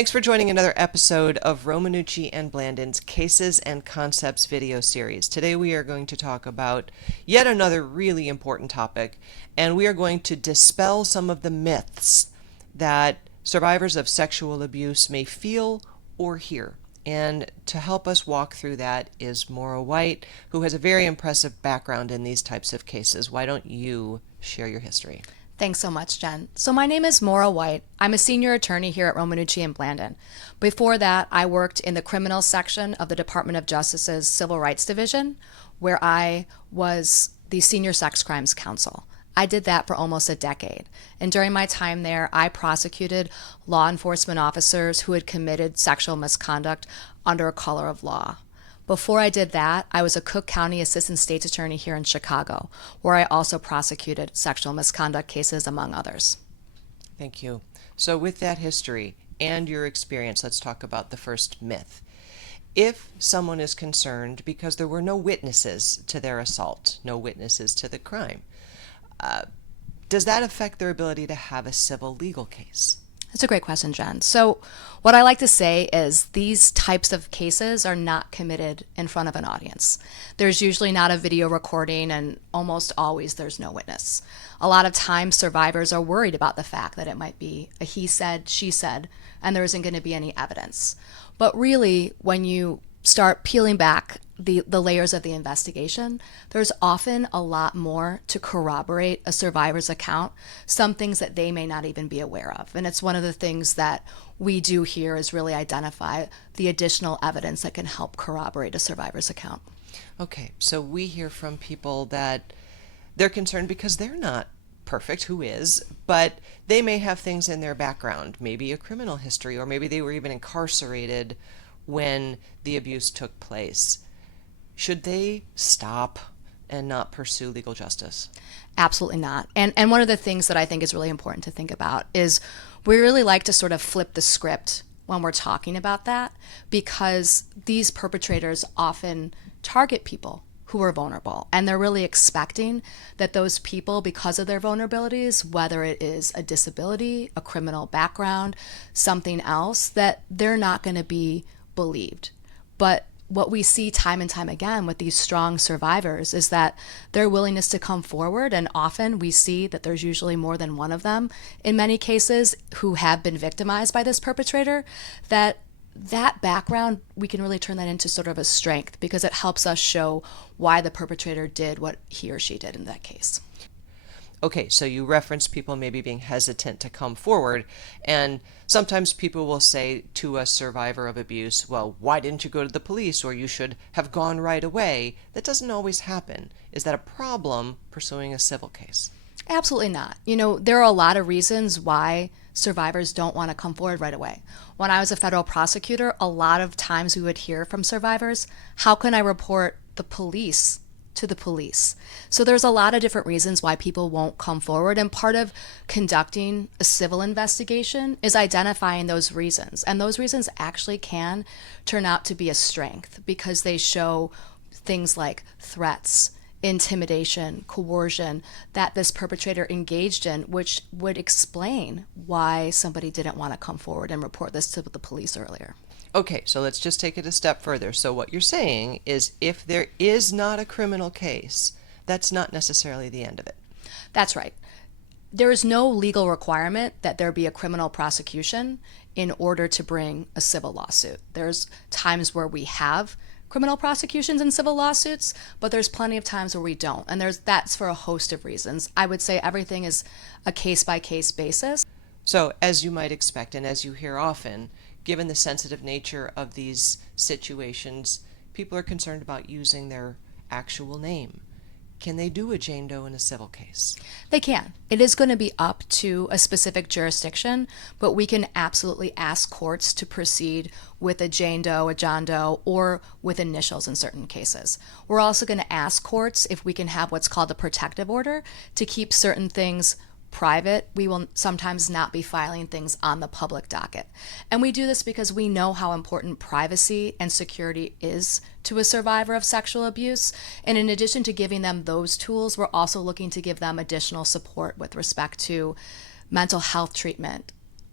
Thanks for joining another episode of Romanucci and Blandon's Cases and Concepts video series. Today we are going to talk about yet another really important topic, and we are going to dispel some of the myths that survivors of sexual abuse may feel or hear. And to help us walk through that is Maura White, who has a very impressive background in these types of cases. Why don't you share your history? Thanks so much, Jen. So my name is Maura White. I'm a senior attorney here at Romanucci and Blandon. Before that, I worked in the criminal section of the Department of Justice's Civil Rights Division, where I was the senior sex crimes counsel. I did that for almost a decade. And during my time there, I prosecuted law enforcement officers who had committed sexual misconduct under a color of law. Before I did that, I was a Cook County Assistant State's Attorney here in Chicago, where I also prosecuted sexual misconduct cases, among others. Thank you. So with that history and your experience, let's talk about the first myth. If someone is concerned because there were no witnesses to their assault, no witnesses to the crime, does that affect their ability to have a civil legal case? That's a great question, Jen. So what I like to say is these types of cases are not committed in front of an audience. There's usually not a video recording, and almost always there's no witness. A lot of times survivors are worried about the fact that it might be a he said, she said, and there isn't going to be any evidence. But really, when you start peeling back the layers of the investigation, there's often a lot more to corroborate a survivor's account, some things that they may not even be aware of. And it's one of the things that we do here is really identify the additional evidence that can help corroborate a survivor's account. Okay, so we hear from people that they're concerned because they're not perfect, who is, but they may have things in their background, maybe a criminal history, or maybe they were even incarcerated when the abuse took place. Should they stop and not pursue legal justice? Absolutely not. And one of the things that I think is really important to think about is we really like to sort of flip the script when we're talking about that, because these perpetrators often target people who are vulnerable, and they're really expecting that those people, because of their vulnerabilities, whether it is a disability, a criminal background, something else, that they're not going to be believed. But what we see time and time again with these strong survivors is that their willingness to come forward, and often we see that there's usually more than one of them in many cases who have been victimized by this perpetrator, that background, we can really turn that into sort of a strength because it helps us show why the perpetrator did what he or she did in that case. Okay, so you reference people maybe being hesitant to come forward, and sometimes people will say to a survivor of abuse, well, why didn't you go to the police, or you should have gone right away. That doesn't always happen. Is that a problem pursuing a civil case? Absolutely not. There are a lot of reasons why survivors don't want to come forward right away. When I was a federal prosecutor, a lot of times we would hear from survivors, how can I report the police to the police? So there's a lot of different reasons why people won't come forward, and part of conducting a civil investigation is identifying those reasons. And those reasons actually can turn out to be a strength because they show things like threats, intimidation, coercion that this perpetrator engaged in, which would explain why somebody didn't want to come forward and report this to the police earlier. Okay, so let's just take it a step further. So what you're saying is if there is not a criminal case, that's not necessarily the end of it. That's right. There is no legal requirement that there be a criminal prosecution in order to bring a civil lawsuit. There's times where we have criminal prosecutions and civil lawsuits, but there's plenty of times where we don't. And that's for a host of reasons. I would say everything is a case-by-case basis. So as you might expect, and as you hear often, given the sensitive nature of these situations, people are concerned about using their actual name. Can they do a Jane Doe in a civil case? They can. It is going to be up to a specific jurisdiction, but we can absolutely ask courts to proceed with a Jane Doe, a John Doe, or with initials in certain cases. We're also going to ask courts if we can have what's called a protective order to keep certain things private. We will sometimes not be filing things on the public docket. And we do this because we know how important privacy and security is to a survivor of sexual abuse. And in addition to giving them those tools, we're also looking to give them additional support with respect to mental health treatment,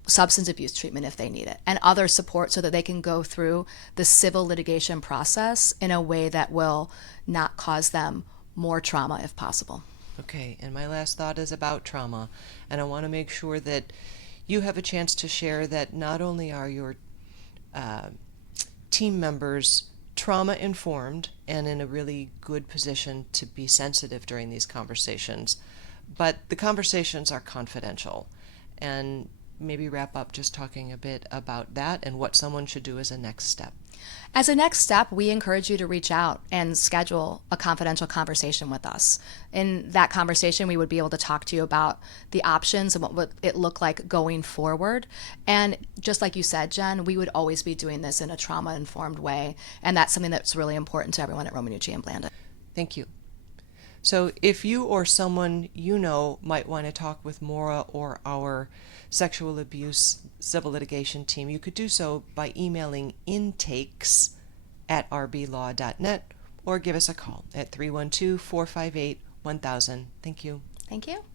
substance abuse treatment if they need it, and other support so that they can go through the civil litigation process in a way that will not cause them more trauma if possible. Okay, and my last thought is about trauma, and I want to make sure that you have a chance to share that not only are your team members trauma informed and in a really good position to be sensitive during these conversations, but the conversations are confidential. And maybe wrap up just talking a bit about that and what someone should do as a next step. As a next step, we encourage you to reach out and schedule a confidential conversation with us. In that conversation, we would be able to talk to you about the options and what would it look like going forward. And just like you said, Jen, we would always be doing this in a trauma-informed way, and that's something that's really important to everyone at Romanucci and Blandin. Thank you. So if you or someone you know might want to talk with Maura or our sexual abuse civil litigation team, you could do so by emailing intakes@rblaw.net or give us a call at 312-458-1000. Thank you. Thank you.